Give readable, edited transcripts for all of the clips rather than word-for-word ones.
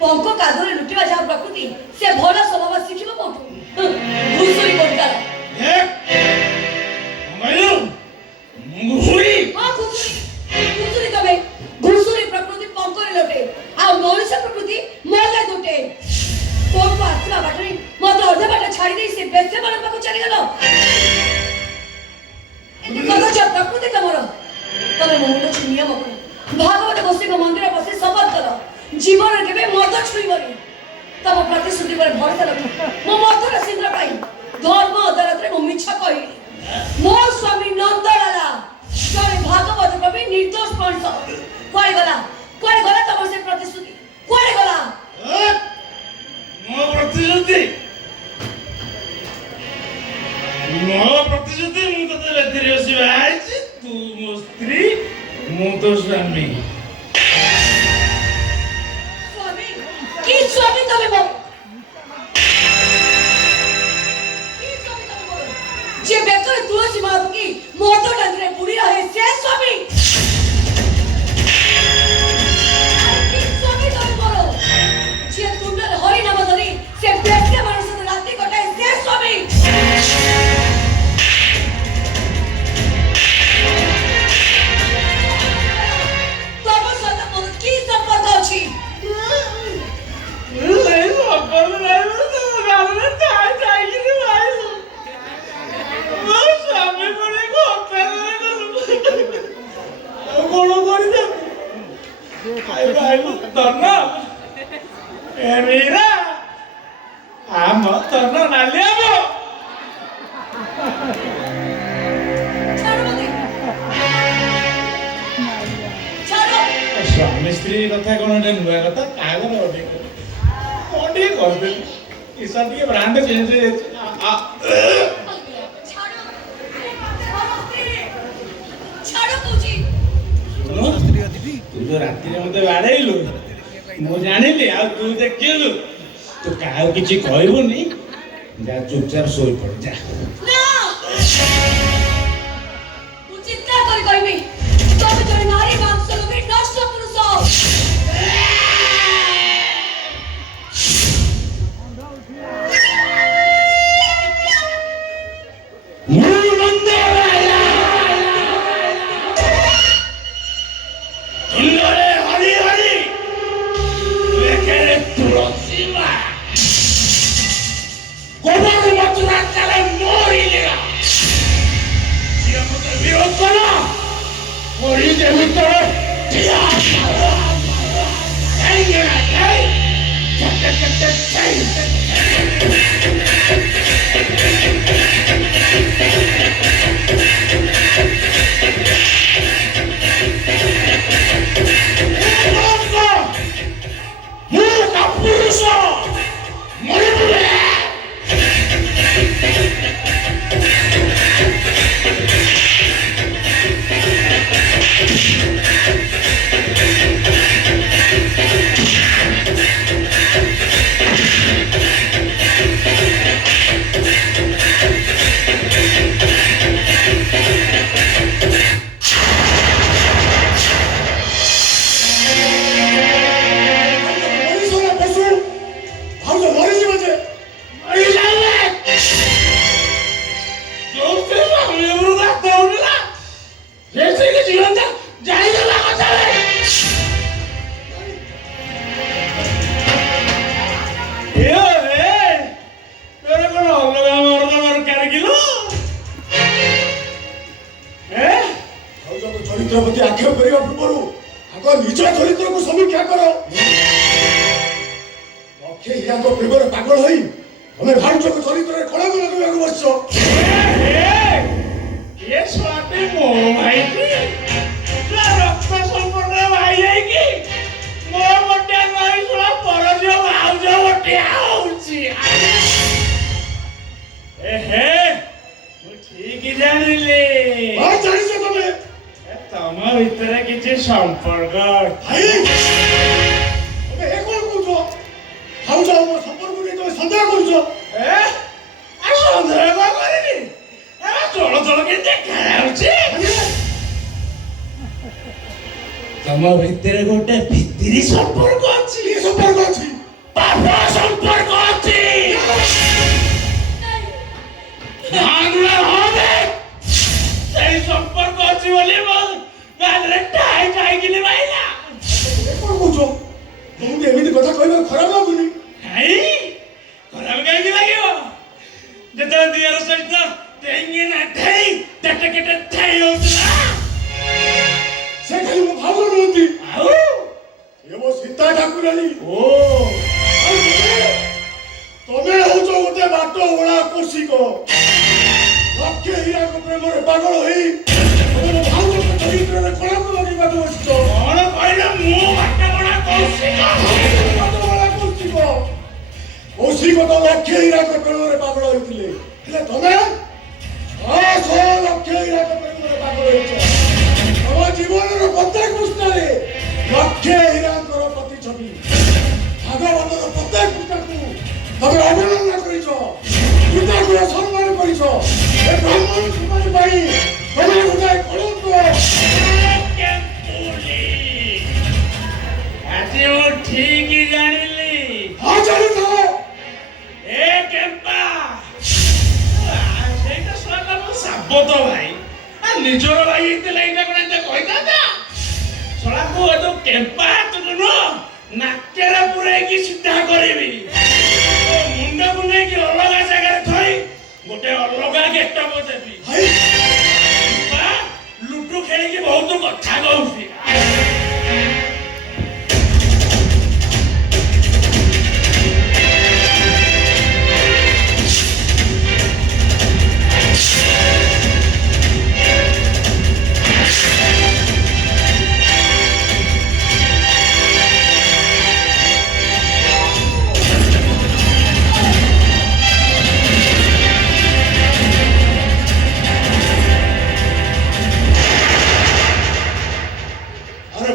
पंख कादुरे लुटिवा जा प्रकृति से भला स्वभाव शिखिब कोठु घुसुरी बोलकार घुसुरी तबे घुसुरी प्रकृति पंख रे लोटे आ मनुष्य प्रकृति मोले दोटे कोन को आसला बाटरी मत अर्ध बाट छाड़ी दे से बेचे मन पाको चली गेलो कतो छ प्रकृति तमरो तमे मुंड छि नियम को भागवत गोस्ती को मंदिर बसे शपथ करो जीवन केबे मत छुईबनी तब प्रतिश्रुति पर भरोसा रख मो मथर सिंद्र पाई धर्म अदालत रे मो मिछा कहि मो स्वामी नंदलाला जने भागवत कवि निर्दोष मनुष्य कोई गला तब से प्रतिश्रुति कोई गला मो प्रतिश्रुति मु तो बेतिर बसिबा आइछि तू मो स्त्री मु तो स्वामी की स्वामी तमे मो जे बेकर तुलसी माधु की मोटो डंगरे बुढ़ी रहे से स्वामी की स्वामी तमे बोलो जे तुंडल हरि नाम धरी से बेटे मानुष तो राति कटाए से स्वामी तब सदा मोर की संपर्क अछि स्वामी स्त्री कथा कौन नुआ कथा कागर कर ब्रांड चेंज हो तू जो राति मत बाड़ेलु मु जानिली आ तू देखिलु तू क्या किसी कहबुनी जा चुपचाप सोई पड़ जा चिंता कर कहबी तब जने नारी मांस लोभे नष्ट पुरुष चरित्र प्रति आक्षेप करने पूर्व आग निज चरित्र को समीक्षा कर लक्षे हीरा प्रेम पागल हो तुम्हें भानुच को चरित्र कलंक लगे बस रक्त संपर्क भाई मो बटिया नहीं सुना परज भाउज बटिया ठीक जानिले तम भीतर किसी संपर्क सन्देह कर तम भीतर गोटे भितरी संपर्क अच्छी সম্পর্ক আছে হবে সেই সম্পর্ক ଅଛି ବୋଲି ମୋ ଗାଲରେ ଟାଇ ଟାଇ କିନି ମାଇଲା କଣ କହୁଛ ତମକୁ ଏମିତି କଥା କହିବାକୁ ଖରାପ ଲାଗୁନି କାଇଁ ଖରାପ କାହିଁକି ଲାଗିବ ଯେତେବେଳେ ଦିଅର ସହିତ ଟେଙ୍ଗି ନା ଠେଇ ଟେଟେ କେଟେ ଠେଇ ହଉଥିଲା ସେ ଖାଲି ମୋ ଭାଉଜ ନୁହନ୍ତି ଆଉ ଏ ମୋ ସୀତା ଠାକୁରାଣୀ ଓ ତମେ ହଉଛ ଗୋଟେ ବାଟ ଓଳା କୋଷିକ ଲକ୍ଷେ ହୀରାଙ୍କ ପ୍ରେମରେ ପାଗଳ ହେଇ ତମେ ମୋ ଭାଉଜଙ୍କ ଚରିତ୍ରରେ କଳାକୁ ଲଗେଇବାକୁ ବସିଛ କଣ କହିଲ ମୁଁ ବାଟବଣା କୌଶିକ କୌଶିକ ତ ଲକ୍ଷେ ହୀରାଙ୍କ ପ୍ରେମରେ ପାଗଳ ହୋଇଥିଲେ ହେଲେ ତମେ 600 ଲକ୍ଷ ହୀରାଙ୍କ ପ୍ରେମରେ ପାଗଳ ହେଇଛ ତମ ଜୀବନର ପ୍ରତ୍ୟେକ ପୃଷ୍ଠାରେ ଲକ୍ଷେ ହୀରାଙ୍କର ପ୍ରତିଛବି ଭାଗବତର ପ୍ରତ୍ୟେକ ପୃଷ୍ଠାକୁ ତମେ ଅବହେଳା କରିଛ ପିତାକୁ ସମ୍ମାନ କରିଛ ଏ ବ୍ରାହ୍ମଣ ସମାଜ ପାଇଁ ତମେ ଗୋଟେ କଳଙ୍କ ଆଜି ମୁଁ ଠିକ ଜାଣିଲି ହଁ ଜାଣିଥାଅ ଏ କେମ୍ପା ସେଇଟା ଶୁଣିଲା ମୋ ସାବତ ଭାଇ ନିଜର ଭାଇ ହେଇଥିଲେ ଏଇଟା କଣ ଏତେ କହିଥାନ୍ତା ଶଳାକୁ ଏ ତ କେମ୍ପା ହାତକୁ ନୁହଁ ନାକେରେ ପୁରେଇକି ସିଧା କରିବି ମୁଣ୍ଡକୁ ନେଇକି ଅଲଗା ଜାଗାରେ ଥୋଇ ଗୋଟେ ଅଲଗା ଗେଟଅପ ଦେବି ଲୁଡୁ ଖେଳିକି ବହୁତ କଥା କହୁଛି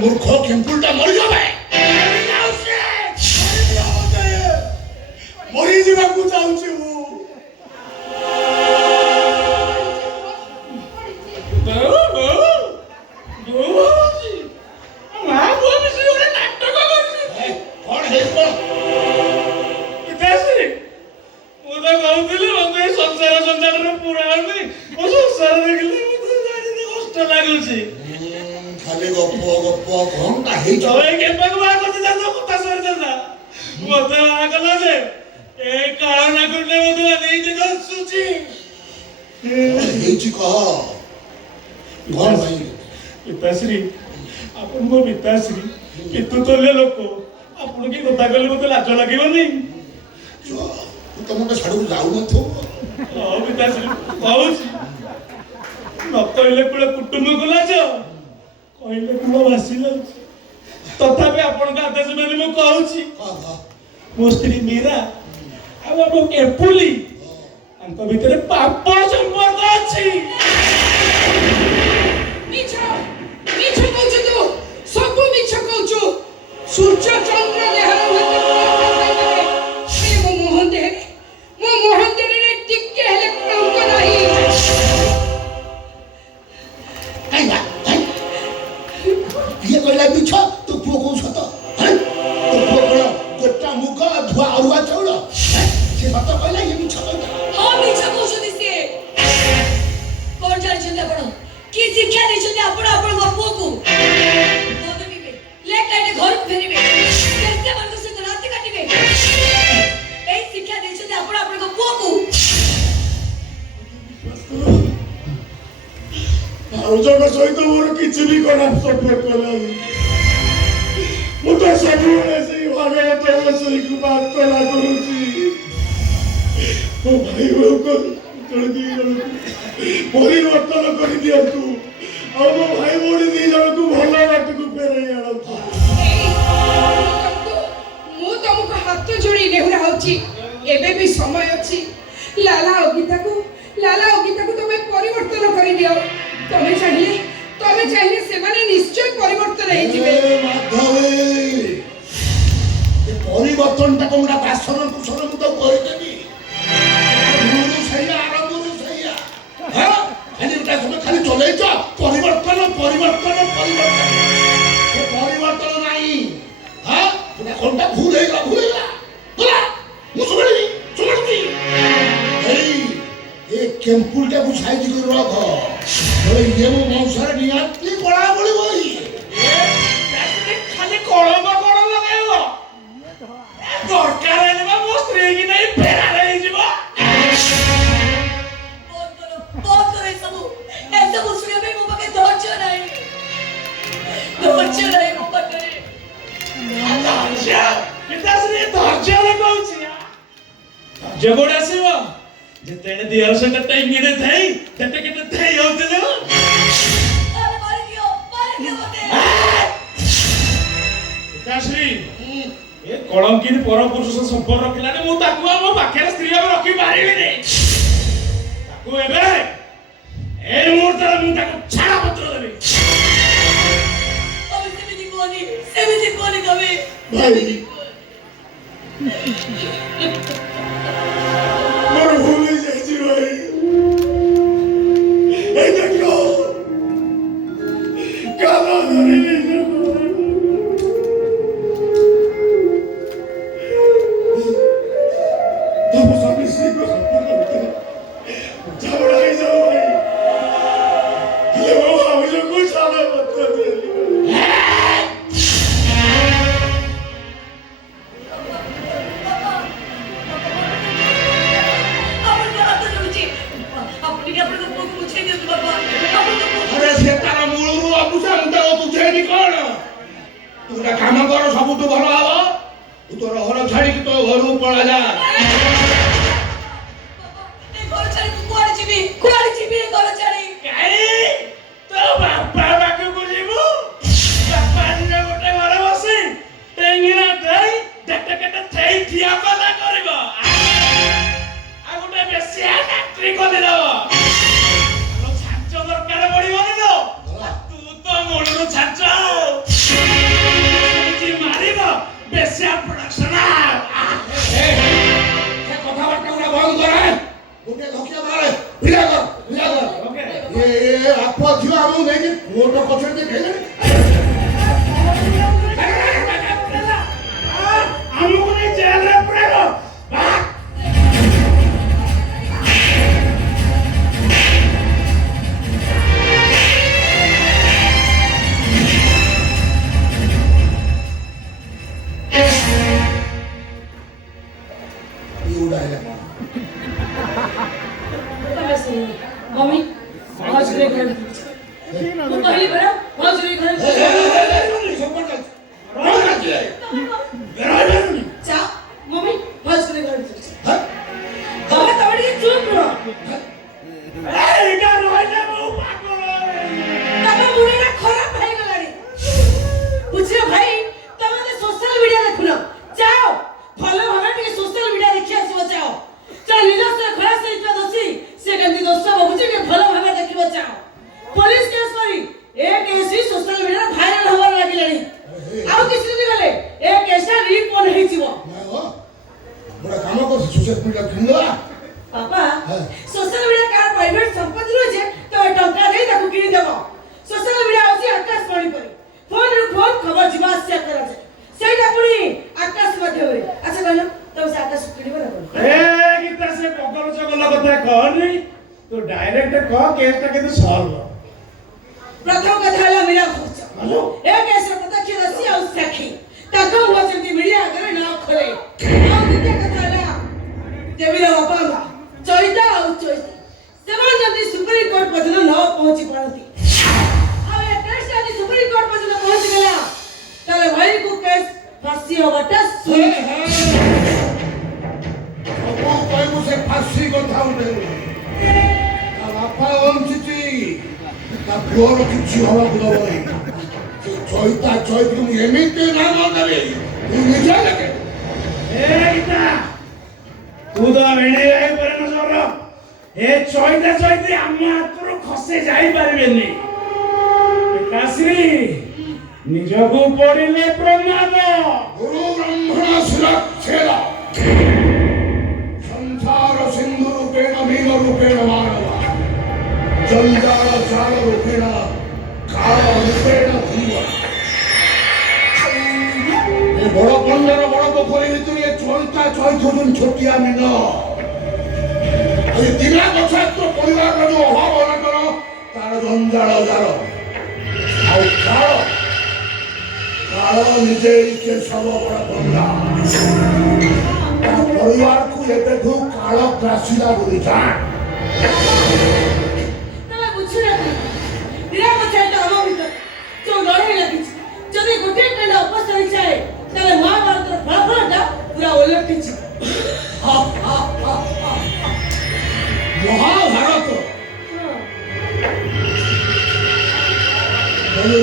मूर्ख केम्पुलटा मरि जाबे मरि जीवाकू चाहूची मु खाली गप्प गप्प घंटा हे तोय के भगवान मते जानो कुत्ता सर जाना मते आ गला जे ए काळ ना गुंडे मते नहीं जे सुची हे ची कह घर भाई पिताश्री आपण मो पिताश्री कितु तोले लोक आपण की कथा कहले मते लाज लागिबो नहीं तू तमके छाडू जाऊ न थो ओ पिताश्री कहूची न कहले कुळे कुटुंब गुलाज कहले कुळ वासिला तथापि आपण का आदेश माने मु कहूची मो स्त्री मीरा आ बाबू केपुली अंक भितरे पाप संपर्क अछि मिछ कहू तू सब मिछ कहू सूर्य चंद्र देहर भते मो मोहन देह रे टिके हेले कलंक नाही काइला ये कहला मिछ तू पुओ को सत हैं तू पुओ को गोटा मुख धुआ अरुआ चाउल से सत कहला ये मिछ कहला हाँ मिछ कहउछथि से कोन जानि छथि आपण की शिक्षा दै छथि आपण आपण बापू को मद पीबे लेट नाइट घर को फेरिबे केते मन से रात काटिबे ए शिक्षा दै छथि आपण आपण बापू को भाउजक सहित मोर किछि भी खराब संपर्क नाही मु तो सबुळे से भागवत बसई को बात कला करूची ओ भाई वो को जल्दी परिवर्तन कर दिया तू आ मो भाई मोर दी जण को भला बात को फेरै आलो मु तुमको हाथ जोड़ी नेहुरा होची एबे भी समय अछि लाला और गीता को तुम्हें परिवर्तन कर दियो तमे चाहिए से माने निश्चय परिवर्तन हे जिवे माधवे ए परिवर्तन ता कोना भाषण कुशल मु तो कर देबी गुरु सैया आरंभरु सैया हां खाली उठा समय खाली चले जा परिवर्तन से परिवर्तन नहीं हां पुरा कोनटा भूल हेला टेम्पुलटाକୁ ସାଇଜ କରି ରଖ ଇଏ ମୋ ବଂଶରେ ନିହାତି କଳା ବଳିବ ଇଏ ଖାଲି କଳଙ୍କ କଣ ଲଗାଇବ ଦରକାର ହେଲେ ମୋ ସ୍ତ୍ରୀ କି ନେଇ ଫେରାର ହେଇଯିବ ବହୁତ କର ଏସବୁ ଶୁଣିବା ପାଇଁ ମୋ ପାଖେ ଧୈର୍ଯ୍ୟ ନାହିଁ ମୋ ପାଖରେ ଧୈର୍ଯ୍ୟ କହୁଛି ଧୈର୍ଯ୍ୟ କୋଉଠି ଆସିବ ଯେତେବେଳେ ଦିଅର ସହିତ ଟାଇମିରେ ଥାଇ କେତେ କେତେ ଥାଇ ହଉଥିଲୁ ପିତାଶ୍ରୀ ଏ କଳଙ୍କିନି ପରପୁରୁଷ ସମ୍ପର୍କ ରଖିଲାନି ମୁଁ ତାକୁ ଆଉ ମୋ ପାଖରେ ସ୍ତ୍ରୀ ଭାବେ ରଖିପାରିବିନି ତାକୁ ଏବେ এই মুহূর্তে ମୁଁ ତାକୁ ଛାଡ଼ ପତ୍ର ଦେବି ସେମିତି କୁହନି କବି ଭାଇ ମୋର ଭୁଲ ହେଇଯାଇଛି ଭାଇ এই দেখো কালো ধরে ତମ ସ୍ୱାମୀ ସ୍ତ୍ରୀଙ୍କ ସମ୍ପର୍କ ଭିତରେ ଝଗଡ଼ା ହେଇଯାଉ ଭାଇ ହେଲେ ମୋ ଭାଉଜକୁ ଛାଡ଼ ପତ୍ର ଦେଲି अरे से तार मूलरू अबुसा मुंडा बुझेनी कोन तू ना काम कर सबुठु भलो आव तू तोर घर छाड़ी कि तो घरु पळा जा कुआड़ी जीवी घर छाड़ी କାଇଁ ତୋ ବାପା ପାଖକୁ ଯିବୁ ବାପା ଦିନେ ଗୋଟେ ଘରେ ବସି ଟେଙ୍ଗିରା ଦେଇ କେତେ କେତେ ଥେଇ ଠିଆ କଲା କରିବ ଆଉ ଗୋଟେ ବେଶିଆ ଫ୍ୟାକ୍ଟ୍ରି ଖୋଲିଦବ ଛାଞ୍ଚ ଦରକାର ପଡ଼ିବନି ତ ତୁ ତ ମୂଳରୁ ଛାଞ୍ଚ ସେଇଠି ମାରିବ ବେଶିଆ ପ୍ରଡକ୍ସନ ସେ କଥାବାର୍ତ୍ତା ଗୁଡ଼ା ବନ୍ଦ କରେ ଗୋଟେ ଧକିଆ ମାରେ ଭିଡ଼ା କର ଏ ଆପ ଝିଅ ଆମକୁ ନେଇକି କୋର୍ଟ ପଛରେ ଦେଖେଇଲେ ଆମକୁ ନେଇ ଜେଲରେ ପୁରେଇବ मम्मी आज रे घर तू पहली बड़ा आज रे घर चा मम्मी आज रे घर बाबा तवड़ी चुप रहो ଏଇଟା ରହିଲେ ମୁଁ ପାଗଳ तब मुड़े ना खराब भाई गलानी बुझियो भाई तमे तो सोशल मीडिया देखुनो जाओ भलो भाबे टिके सोशल मीडिया देखि आसीबो जाओ चल निजा से खरा से इतना दोषी से गंदी दोस्त बहुची के भलो भाबे देखिबो जाओ पुलिस केस करी ए केस ही सोशल मीडिया वायरल होवर लागिलानी आउ किछि दिन गले ए केस रिपोर्ट हेइ जिवो बड़ा काम कर सोशल मीडिया किनला पापा सोशल मीडिया कार प्राइवेट संपत्ति रोजे तो टंका दे ताकू किनि देबो सोशल मीडिया होची आकाश पानी परी फोन रु फोन खबर जीवा शेयर करा जाय सेटा पुनी आकाश माध्यमरे अच्छा कहलो तो से आकाश किनि बना ए गीता से पगल चगल କଥା कहनी तू डायरेक्ट कह केसटा के तू सॉल्व प्रथम कथा हला मेरा खर्च हेलो ए केस प्रत्यक्षदर्शी और साक्षी ताको हुआ जल्दी मीडिया आगे ना खोले और द्वितीय कथा हला देवीरा बाबा चोइता और चोइती सेमान जल्दी सुप्रीम कोर्ट पर्यंत न पहुंची पारती अब ए केस जल्दी सुप्रीम कोर्ट पर्यंत पहुंच गला ताले भाई को केस फांसी होगाटा सुन ସବୁ କହିବୁ ସେ ଫାଶୀ କଥା ଉଠେ ତା ବାପା ବଞ୍ଚିଛି ତା ପୁଅର କିଛି ହବାକୁ ଦବନି ସେ ଚୈତା ଚୈତ୍ରୀ ମୁଁ ଏମିତି ନାମ ଦେବି ତୁ ନିଜେ ଲେଖେ ए गीता तू तो वेणे जाई परन सर ए चोइता चोइती आम्मा हातରୁ ଖସି ଯାଇ ପାରିବେନି କାଶ୍ରୀ ନିଜକୁ ପଡ଼ିଲେ ପ୍ରମାଦ ଗୁରୁ ବ୍ରହ୍ମଣ ସୁରକ୍ଷେଦ ସଂସାର ସିନ୍ଧୁ ରୂପେଣ ଭୀମ ରୂପେଣ ମାନବ ଜଞ୍ଜାଳ ଜାଳ ରୂପେଣ କାଳ ରୂପେଣ ଭୀମ ଏ ବଡ଼ ପଣ୍ଡର ବଡ଼ ପୋଖରୀ ଭିତରେ ଚୈତା ଚୈଥୁନ ଛୋଟିଆ ମିନ ଦିନା ଗଛ ପରିବାରର ଯୋଉ ଅଭାବ ଅନାଟନ ତାର ଜଞ୍ଜାଳ ଜାଳ ଆଉ କାଳ ନିଜେ କେଶବ ବଡ଼ ବନ୍ଧା ତା ପରିବାରକୁ ଏବେଠୁ କାଳ ଗ୍ରାସିଲା ବୋଲି ଜାଣ। ତମେ ବୁଝୁନାହାନ୍ତି ନିରାପତ୍ତା ଆମ ଭିତରେ ଯୋଉ ଲଢ଼େଇ ଲାଗିଛି ଯଦି ଗୋଟିଏ କାଣ୍ଡ ଉପସ୍ଥିତ ହେଇଯାଏ ତାହେଲେ ମହାଭାରତର ଫଳାଫଳଟା ପୁରା ଓଲଟିଛି। ମହାଭାରତ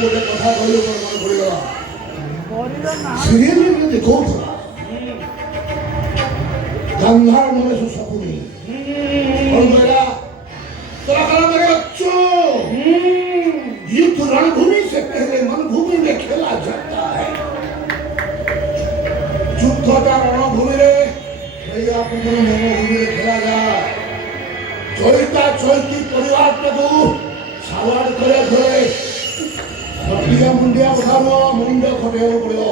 ଗୋଟେ କଥା କହିଲେ ମୋର ମନେ ପଡ଼ିଗଲା ସିରିଏଲରେ ଦେଖଉଥିଲା गांधार मने सो सकुनी और मेरा तराकला मेरे बच्चों युद्ध रणभूमि से पहले मनभूमि में खेला जाता है। युद्ध का रणभूमि रे भैया अपन मनभूमि रे खेला जाए चोइता चोइती परिवार को सावाड़ करे घरे खटिया मुंडिया बखानो मुंडे खटेओ पड़ो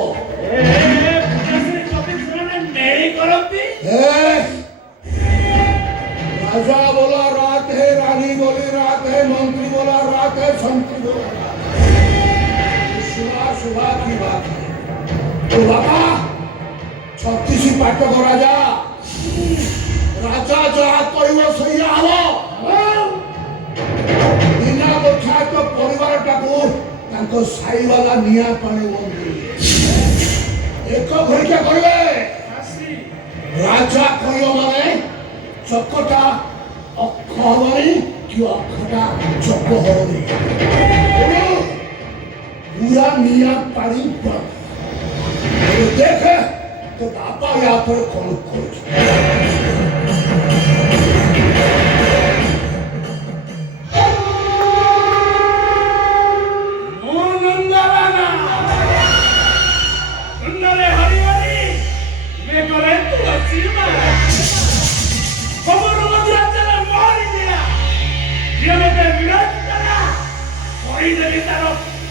राजा बोला रात है, रानी बोली रात है, मंत्री बोला रात है, संतरी बोला रात है। सुबह सुबह की बात है तो बाबा 36 पाटक राजा राजा जहाँ कहिब सही आलो बिना बोझा तो परिवार टाकू तांको साई वाला निया पानी बंदी एक घरिका करबे राजा कहियो माने चकटा अक्ष हबनी कि अक्षटा चक हबनी पूरा निया पानी पर देखे तो बापा यहाँ पर कौन खोज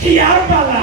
Kiar pala,